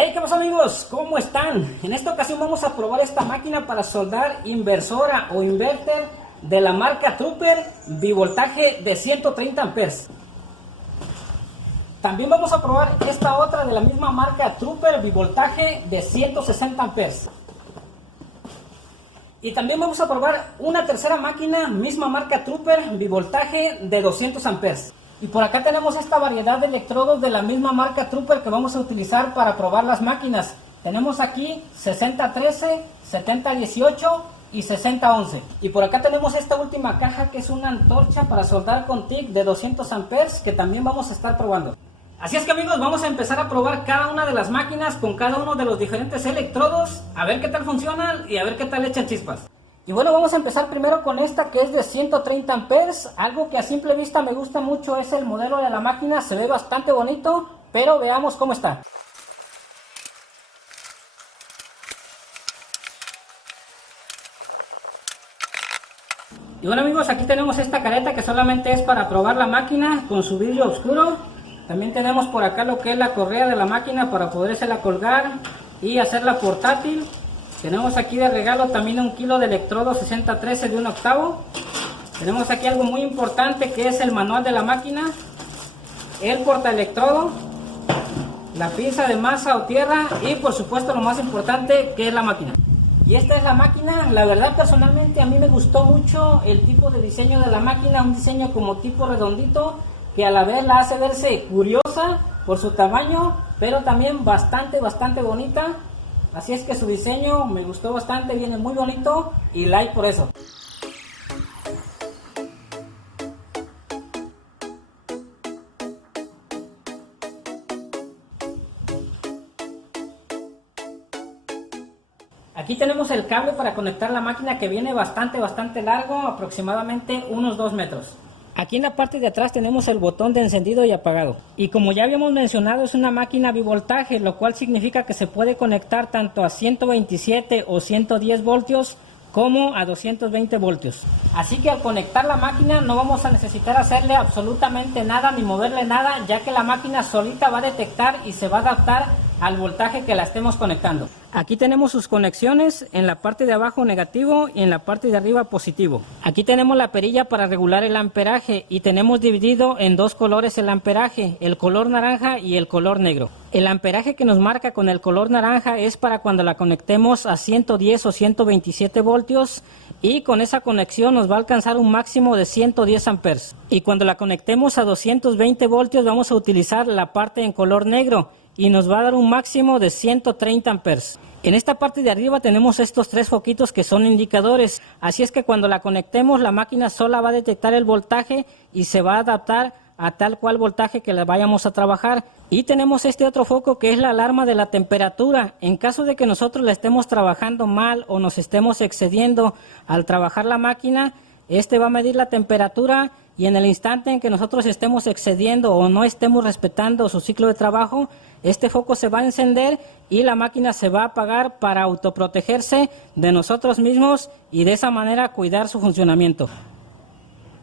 Hey, ¿qué pasa amigos? ¿Cómo están? En esta ocasión vamos a probar esta máquina para soldar inversora o inverter de la marca Trooper bivoltaje de 130 amperes. También vamos a probar esta otra de la misma marca Trooper bivoltaje de 160 amperes. Y también vamos a probar una tercera máquina, misma marca Trooper bivoltaje de 200 amperes. Y por acá tenemos esta variedad de electrodos de la misma marca Trooper que vamos a utilizar para probar las máquinas. Tenemos aquí 6013, 7018 y 6011. Y por acá tenemos esta última caja que es una antorcha para soldar con TIC de 200 amperes que también vamos a estar probando. Así es que amigos, vamos a empezar a probar cada una de las máquinas con cada uno de los diferentes electrodos, a ver qué tal funcionan y a ver qué tal echan chispas. Y bueno, vamos a empezar primero con esta que es de 130 amperes. Algo que a simple vista me gusta mucho es el modelo de la máquina, se ve bastante bonito, pero veamos cómo está. Y bueno amigos, aquí tenemos esta careta que solamente es para probar la máquina con su vidrio oscuro. También tenemos por acá lo que es la correa de la máquina para podérsela colgar y hacerla portátil. Tenemos aquí de regalo también 1 kilo de electrodo 6013 de 1/8. Tenemos aquí algo muy importante que es el manual de la máquina, el portaelectrodo, la pinza de masa o tierra y por supuesto lo más importante que es la máquina. Y esta es la máquina. La verdad personalmente a mí me gustó mucho el tipo de diseño de la máquina, un diseño como tipo redondito que a la vez la hace verse curiosa por su tamaño, pero también bastante bonita. Así es que su diseño me gustó bastante, viene muy bonito y like por eso. Aquí tenemos el cable para conectar la máquina que viene bastante largo, aproximadamente unos 2 metros. Aquí en la parte de atrás tenemos el botón de encendido y apagado. Y como ya habíamos mencionado, es una máquina bivoltaje, lo cual significa que se puede conectar tanto a 127 o 110 voltios como a 220 voltios. Así que al conectar la máquina no vamos a necesitar hacerle absolutamente nada ni moverle nada, ya que la máquina solita va a detectar y se va a adaptar al voltaje que la estemos conectando. Aquí tenemos sus conexiones, en la parte de abajo negativo y en la parte de arriba positivo. Aquí tenemos la perilla para regular el amperaje y tenemos dividido en 2 colores el amperaje, el color naranja y el color negro. El amperaje que nos marca con el color naranja es para cuando la conectemos a 110 o 127 voltios y con esa conexión nos va a alcanzar un máximo de 110 amperes. Y cuando la conectemos a 220 voltios vamos a utilizar la parte en color negro y nos va a dar un máximo de 130 amperes. En esta parte de arriba tenemos estos 3 foquitos que son indicadores, así es que cuando la conectemos la máquina sola va a detectar el voltaje y se va a adaptar a tal cual voltaje que le vayamos a trabajar. Y tenemos este otro foco que es la alarma de la temperatura. En caso de que nosotros la estemos trabajando mal o nos estemos excediendo al trabajar la máquina, este va a medir la temperatura y en el instante en que nosotros estemos excediendo o no estemos respetando su ciclo de trabajo, este foco se va a encender y la máquina se va a apagar para autoprotegerse de nosotros mismos y de esa manera cuidar su funcionamiento.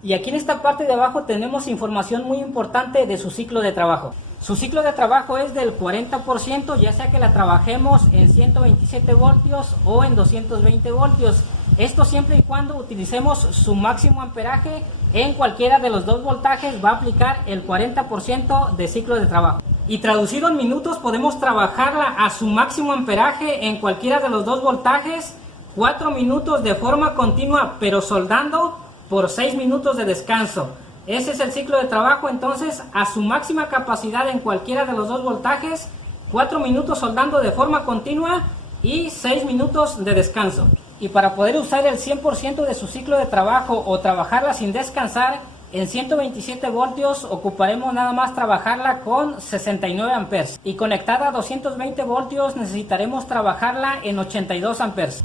Y aquí en esta parte de abajo tenemos información muy importante de su ciclo de trabajo. Su ciclo de trabajo es del 40%, ya sea que la trabajemos en 127 voltios o en 220 voltios. Esto siempre y cuando utilicemos su máximo amperaje en cualquiera de los 2 voltajes va a aplicar el 40% de ciclo de trabajo. Y traducido en minutos podemos trabajarla a su máximo amperaje en cualquiera de los 2 voltajes, 4 minutos de forma continua pero soldando por 6 minutos de descanso. Ese es el ciclo de trabajo entonces a su máxima capacidad en cualquiera de los 2 voltajes, 4 minutos soldando de forma continua y 6 minutos de descanso. Y para poder usar el 100% de su ciclo de trabajo o trabajarla sin descansar, en 127 voltios ocuparemos nada más trabajarla con 69 amperes. Y conectada a 220 voltios necesitaremos trabajarla en 82 amperes.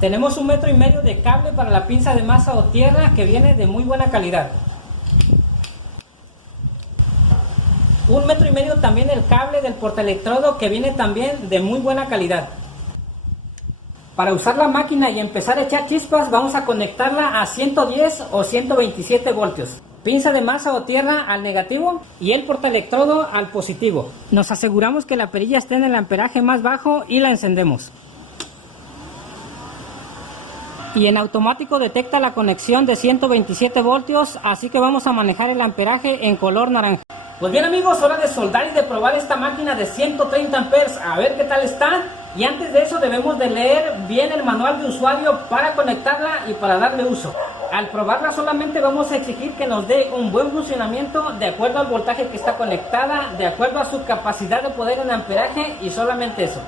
Tenemos 1,5 metros de cable para la pinza de masa o tierra que viene de muy buena calidad. 1,5 metros también el cable del portaelectrodo que viene también de muy buena calidad. Para usar la máquina y empezar a echar chispas vamos a conectarla a 110 o 127 voltios. pinza de masa o tierra al negativo y el portaelectrodo al positivo. Nos aseguramos que la perilla esté en el amperaje más bajo y la encendemos. Y en automático detecta la conexión de 127 voltios, así que vamos a manejar el amperaje en color naranja. Pues bien amigos, hora de soldar y de probar esta máquina de 130 amperes, a ver qué tal está. Y antes de eso debemos de leer bien el manual de usuario para conectarla y para darle uso. Al probarla solamente vamos a exigir que nos dé un buen funcionamiento de acuerdo al voltaje que está conectada, de acuerdo a su capacidad de poder en amperaje y solamente eso.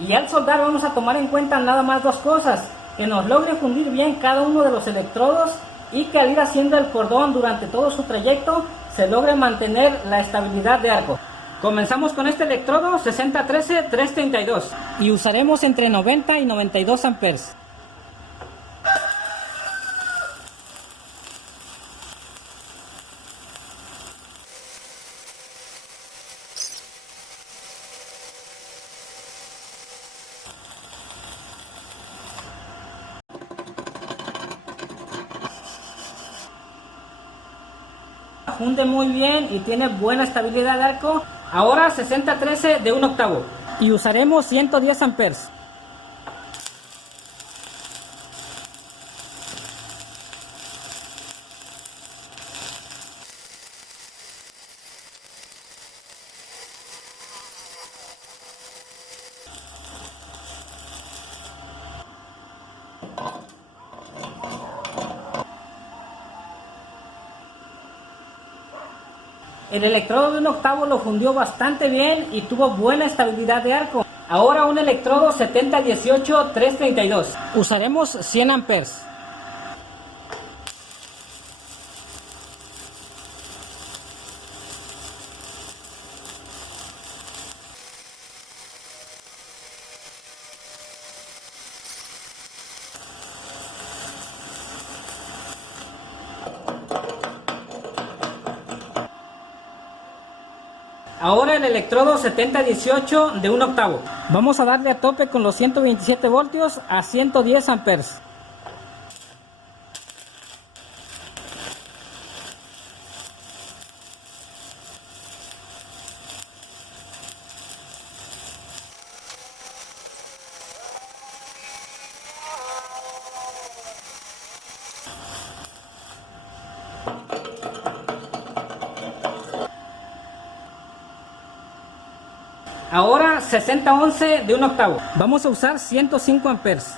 Y al soldar vamos a tomar en cuenta nada más dos cosas: que nos logre fundir bien cada uno de los electrodos y que al ir haciendo el cordón durante todo su trayecto se logre mantener la estabilidad de arco. Comenzamos con este electrodo 6013-332 y usaremos entre 90 y 92 amperes. Funde muy bien y tiene buena estabilidad de arco. Ahora 6013 de 1/8 y usaremos 110 amperes. El electrodo de 1/8 lo fundió bastante bien y tuvo buena estabilidad de arco. Ahora un electrodo 7018-332. Usaremos 100 amperes. Ahora el electrodo 7018 de 1/8. Vamos a darle a tope con los 127 voltios a 110 amperes. Ahora 6011 de 1/8. Vamos a usar 105 amperes.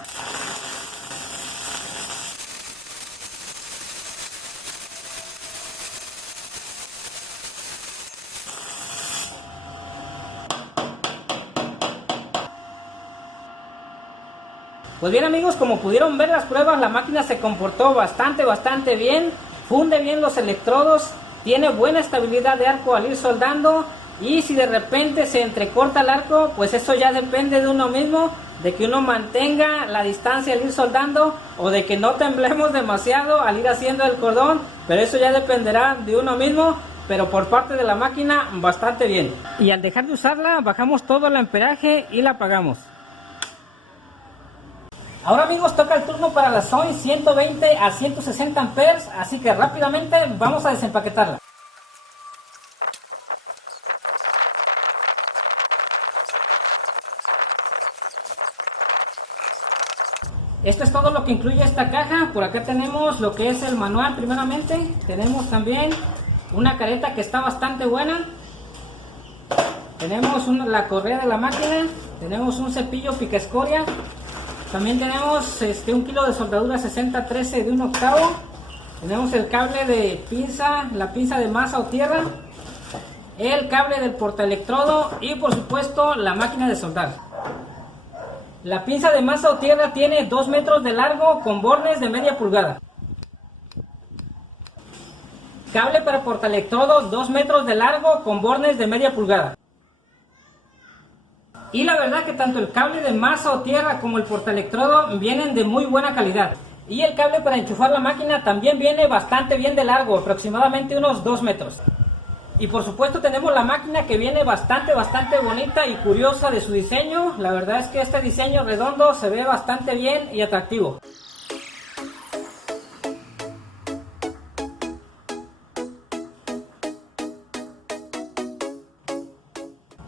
Pues bien amigos, como pudieron ver las pruebas, la máquina se comportó bastante bien. Funde bien los electrodos, tiene buena estabilidad de arco al ir soldando. Y si de repente se entrecorta el arco, pues eso ya depende de uno mismo, de que uno mantenga la distancia al ir soldando o de que no temblemos demasiado al ir haciendo el cordón, pero eso ya dependerá de uno mismo. Pero por parte de la máquina bastante bien. Y al dejar de usarla bajamos todo el amperaje y la apagamos. Ahora amigos, toca el turno para la Sony 120 a 160 amperes, así que rápidamente vamos a desempaquetarla. Esto es todo lo que incluye esta caja. Por acá tenemos lo que es el manual primeramente. Tenemos también una careta que está bastante buena. Tenemos la correa de la máquina. Tenemos un cepillo pica escoria. También tenemos 1 kilo de soldadura 6013 de 1/8. Tenemos el cable de pinza, la pinza de masa o tierra. El cable del portaelectrodo y por supuesto la máquina de soldar. La pinza de masa o tierra tiene 2 metros de largo con bornes de media pulgada. Cable para portaelectrodo 2 metros de largo con bornes de media pulgada. Y la verdad que tanto el cable de masa o tierra como el portaelectrodo vienen de muy buena calidad. Y el cable para enchufar la máquina también viene bastante bien de largo, aproximadamente unos 2 metros. Y por supuesto tenemos la máquina que viene bastante bonita y curiosa de su diseño. La verdad es que este diseño redondo se ve bastante bien y atractivo.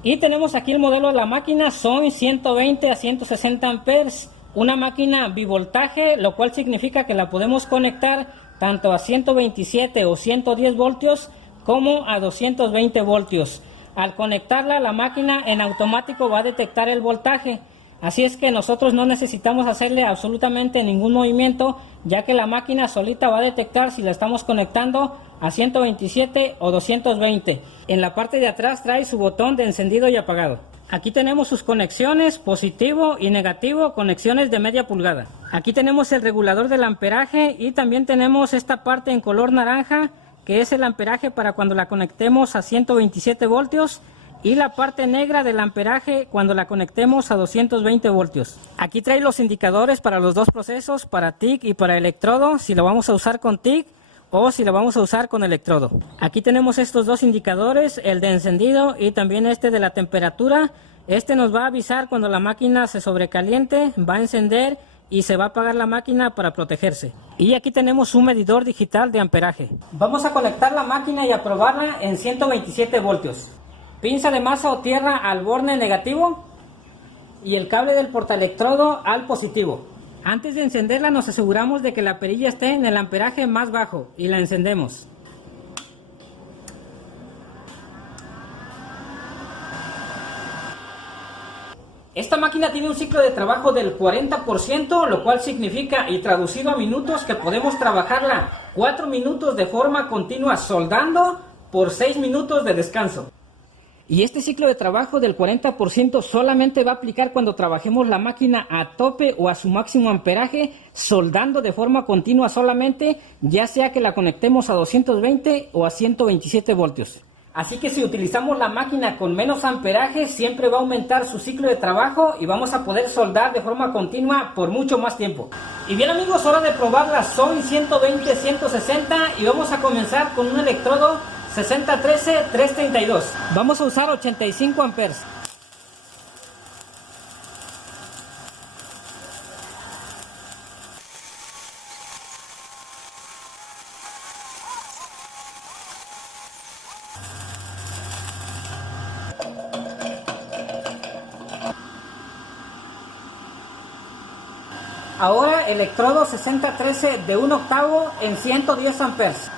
Y tenemos aquí el modelo de la máquina, son 120 a 160 amperes, una máquina bivoltaje, lo cual significa que la podemos conectar tanto a 127 o 110 voltios como a 220 voltios. Al conectarla, la máquina en automático va a detectar el voltaje. Así es que nosotros no necesitamos hacerle absolutamente ningún movimiento, ya que la máquina solita va a detectar si la estamos conectando a 127 o 220. En la parte de atrás trae su botón de encendido y apagado. Aquí tenemos sus conexiones, positivo y negativo, conexiones de media pulgada. Aquí tenemos el regulador del amperaje y también tenemos esta parte en color naranja, que es el amperaje para cuando la conectemos a 127 voltios. Y la parte negra del amperaje cuando la conectemos a 220 voltios. Aquí trae los indicadores para los dos procesos, para TIC y para electrodo, si lo vamos a usar con TIC o si lo vamos a usar con electrodo. Aquí tenemos estos dos indicadores, el de encendido y también este de la temperatura. Este nos va a avisar cuando la máquina se sobrecaliente, va a encender y se va a apagar la máquina para protegerse. Y aquí tenemos un medidor digital de amperaje. Vamos a conectar la máquina y a probarla en 127 voltios. Pinza de masa o tierra al borne negativo y el cable del portaelectrodo al positivo. Antes de encenderla nos aseguramos de que la perilla esté en el amperaje más bajo y la encendemos. Esta máquina tiene un ciclo de trabajo del 40%, lo cual significa, y traducido a minutos, que podemos trabajarla 4 minutos de forma continua soldando por 6 minutos de descanso. Y este ciclo de trabajo del 40% solamente va a aplicar cuando trabajemos la máquina a tope o a su máximo amperaje, soldando de forma continua solamente, ya sea que la conectemos a 220 o a 127 voltios. Así que si utilizamos la máquina con menos amperaje, siempre va a aumentar su ciclo de trabajo y vamos a poder soldar de forma continua por mucho más tiempo. Y bien amigos, hora de probar la Sony 120-160 y vamos a comenzar con un electrodo 6013-332. Vamos a usar 85 amperes. Ahora electrodo 6013 de 1 octavo en 110 amperes.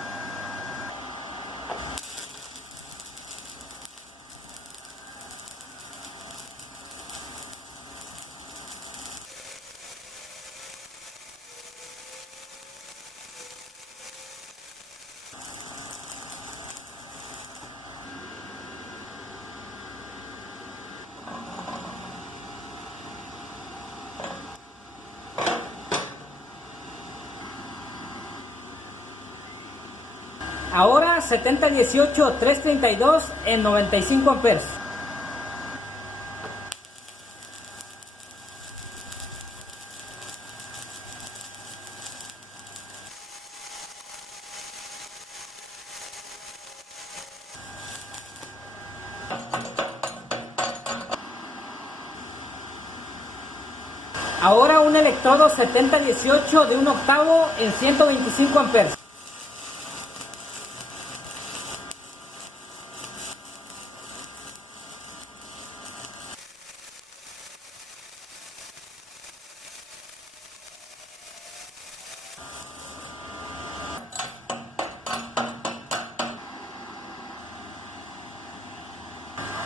Ahora 7018-332 en 95 amperes. Ahora un electrodo 7018 de 1 octavo en 125 amperes.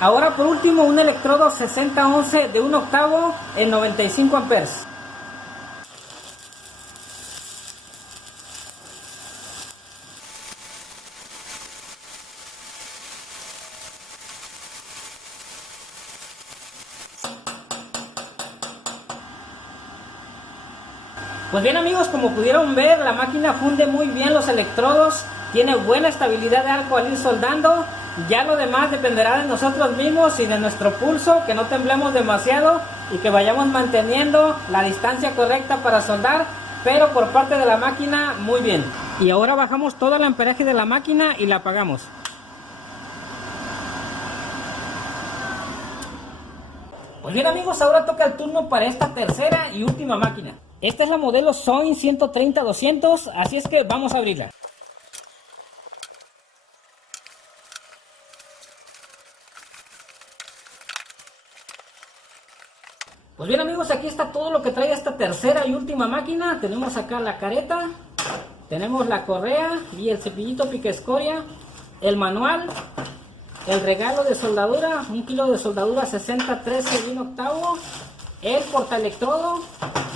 Ahora por último un electrodo 6011 de 1 octavo en 95 amperes. Pues bien amigos, como pudieron ver, la máquina funde muy bien los electrodos, tiene buena estabilidad de arco al ir soldando. Ya lo demás dependerá de nosotros mismos y de nuestro pulso, que no temblemos demasiado y que vayamos manteniendo la distancia correcta para soldar, pero por parte de la máquina muy bien. Y ahora bajamos todo el amperaje de la máquina y la apagamos. Pues bien amigos, ahora toca el turno para esta tercera y última máquina. Esta es la modelo Sony 130-200, así es que vamos a abrirla. Pues bien amigos, aquí está todo lo que trae esta tercera y última máquina. Tenemos acá la careta, tenemos la correa y el cepillito pica escoria, el manual, el regalo de soldadura, 1 kilo de soldadura 6013 de 1/8, el portaelectrodo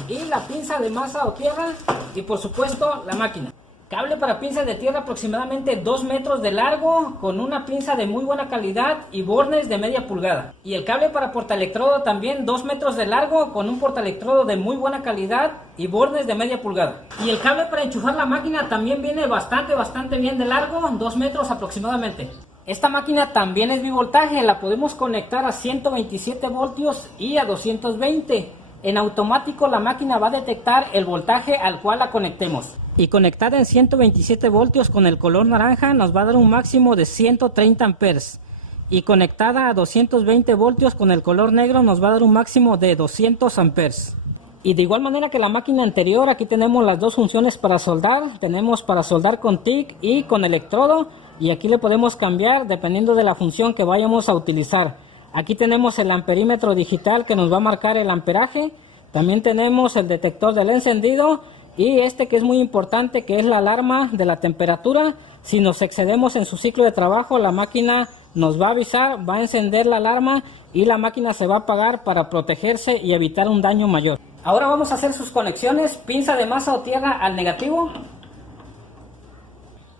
y la pinza de masa o tierra y por supuesto la máquina. Cable para pinza de tierra aproximadamente 2 metros de largo con una pinza de muy buena calidad y bornes de media pulgada. Y el cable para portaelectrodo también 2 metros de largo con un portaelectrodo de muy buena calidad y bornes de media pulgada. Y el cable para enchufar la máquina también viene bastante bien de largo, 2 metros aproximadamente. Esta máquina también es bivoltaje, la podemos conectar a 127 voltios y a 220. En automático la máquina va a detectar el voltaje al cual la conectemos. Y conectada en 127 voltios con el color naranja nos va a dar un máximo de 130 amperes. Y conectada a 220 voltios con el color negro nos va a dar un máximo de 200 amperes. Y de igual manera que la máquina anterior, aquí tenemos las dos funciones para soldar. Tenemos para soldar con TIG y con electrodo. Y aquí le podemos cambiar dependiendo de la función que vayamos a utilizar. Aquí tenemos el amperímetro digital que nos va a marcar el amperaje. También tenemos el detector del encendido. Y este que es muy importante, que es la alarma de la temperatura. Si nos excedemos en su ciclo de trabajo, la máquina nos va a avisar, va a encender la alarma y la máquina se va a apagar para protegerse y evitar un daño mayor. Ahora vamos a hacer sus conexiones, pinza de masa o tierra al negativo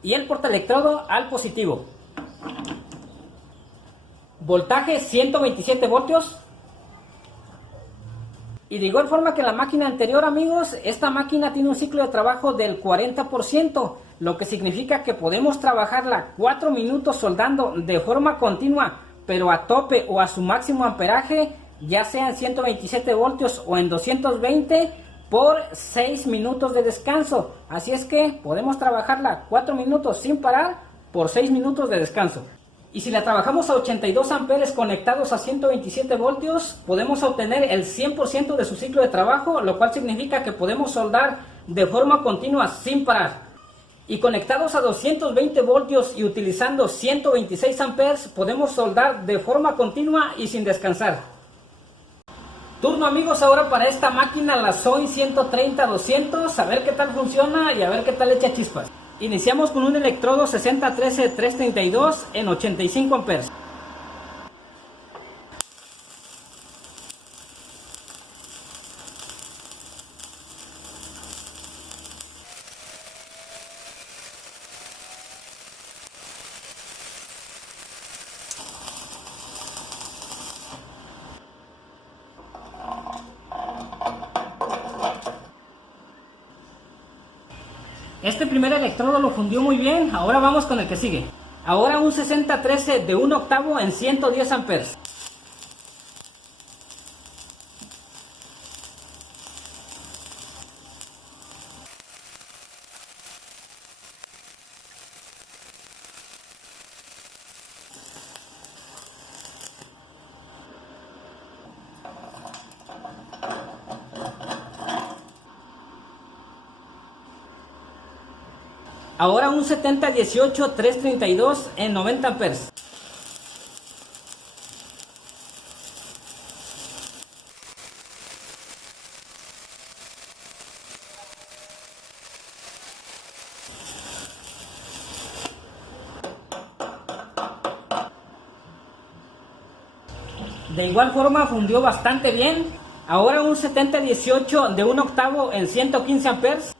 y el portaelectrodo al positivo. Voltaje 127 voltios. Y de igual forma que la máquina anterior amigos, esta máquina tiene un ciclo de trabajo del 40%, lo que significa que podemos trabajarla 4 minutos soldando de forma continua, pero a tope o a su máximo amperaje, ya sea en 127 voltios o en 220 por 6 minutos de descanso. Así es que podemos trabajarla 4 minutos sin parar por 6 minutos de descanso. Y si la trabajamos a 82 amperes conectados a 127 voltios, podemos obtener el 100% de su ciclo de trabajo, lo cual significa que podemos soldar de forma continua sin parar. Y conectados a 220 voltios y utilizando 126 amperes, podemos soldar de forma continua y sin descansar. Turno amigos ahora para esta máquina, la Sony 130-200, a ver qué tal funciona y a ver qué tal echa chispas. Iniciamos con un electrodo 6013-332 en 85 amperes. Este primer electrodo lo fundió muy bien, ahora vamos con el que sigue. Ahora un 6013 de 1/8 en 110 amperes. Ahora un 7018-332 en 90 amperes. De igual forma fundió bastante bien. Ahora un 7018 de 1/8 en 115 amperes.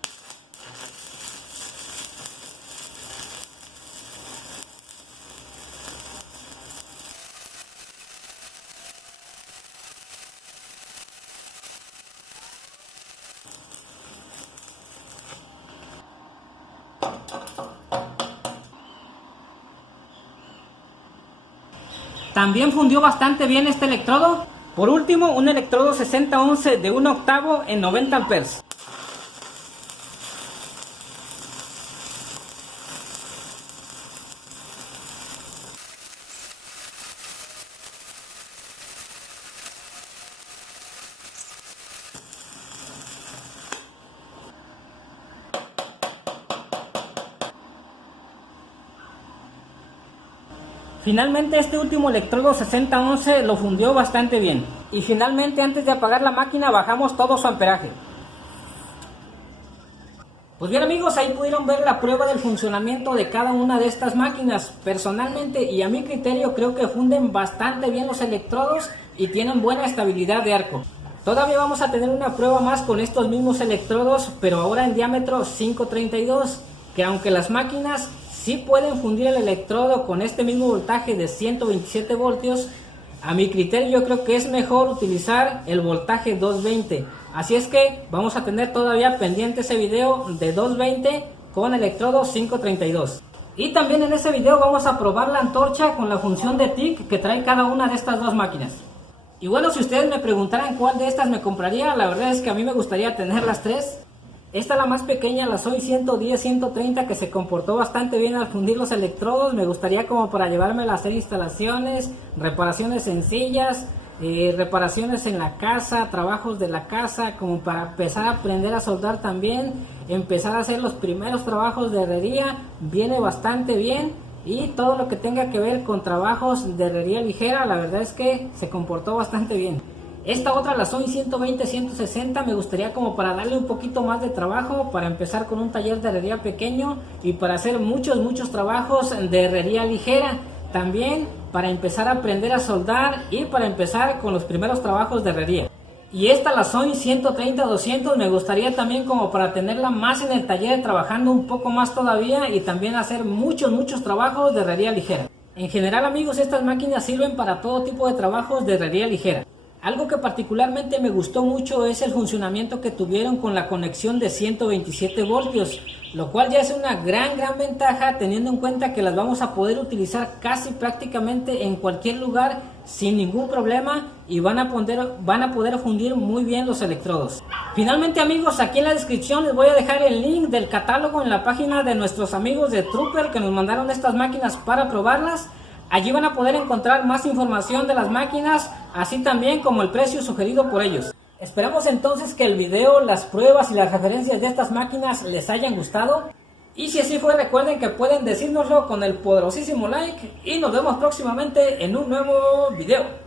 También fundió bastante bien este electrodo. Por último, un electrodo 6011 de 1/8 en 90 amperes. Finalmente este último electrodo 6011 lo fundió bastante bien. Y finalmente antes de apagar la máquina bajamos todo su amperaje. Pues bien amigos, ahí pudieron ver la prueba del funcionamiento de cada una de estas máquinas. Personalmente y a mi criterio creo que funden bastante bien los electrodos y tienen buena estabilidad de arco. Todavía vamos a tener una prueba más con estos mismos electrodos, pero ahora en diámetro 532, que aunque las máquinas sí pueden fundir el electrodo con este mismo voltaje de 127 voltios, a mi criterio yo creo que es mejor utilizar el voltaje 220. Así es que vamos a tener todavía pendiente ese video de 220 con electrodo 532. Y también en ese video vamos a probar la antorcha con la función de TIC que trae cada una de estas dos máquinas. Y bueno, si ustedes me preguntaran cuál de estas me compraría, la verdad es que a mí me gustaría tener las tres. Esta, la más pequeña, la Sony 110-130, que se comportó bastante bien al fundir los electrodos. Me gustaría como para llevármela a hacer instalaciones, reparaciones sencillas, reparaciones en la casa, trabajos de la casa, como para empezar a aprender a soldar también, empezar a hacer los primeros trabajos de herrería. Viene bastante bien. Y todo lo que tenga que ver con trabajos de herrería ligera, la verdad es que se comportó bastante bien. Esta otra, la Sony 120-160, me gustaría como para darle un poquito más de trabajo, para empezar con un taller de herrería pequeño y para hacer muchos trabajos de herrería ligera. También para empezar a aprender a soldar y para empezar con los primeros trabajos de herrería. Y esta, la Sony 130-200, me gustaría también como para tenerla más en el taller, trabajando un poco más todavía y también hacer muchos trabajos de herrería ligera. En general amigos, estas máquinas sirven para todo tipo de trabajos de herrería ligera. Algo que particularmente me gustó mucho es el funcionamiento que tuvieron con la conexión de 127 voltios, lo cual ya es una gran ventaja teniendo en cuenta que las vamos a poder utilizar casi prácticamente en cualquier lugar sin ningún problema y van a poder fundir muy bien los electrodos. Finalmente amigos, aquí en la descripción les voy a dejar el link del catálogo en la página de nuestros amigos de Trooper que nos mandaron estas máquinas para probarlas. Allí van a poder encontrar más información de las máquinas, así también como el precio sugerido por ellos. Esperamos entonces que el video, las pruebas y las referencias de estas máquinas les hayan gustado. Y si así fue, recuerden que pueden decírnoslo con el poderosísimo like y nos vemos próximamente en un nuevo video.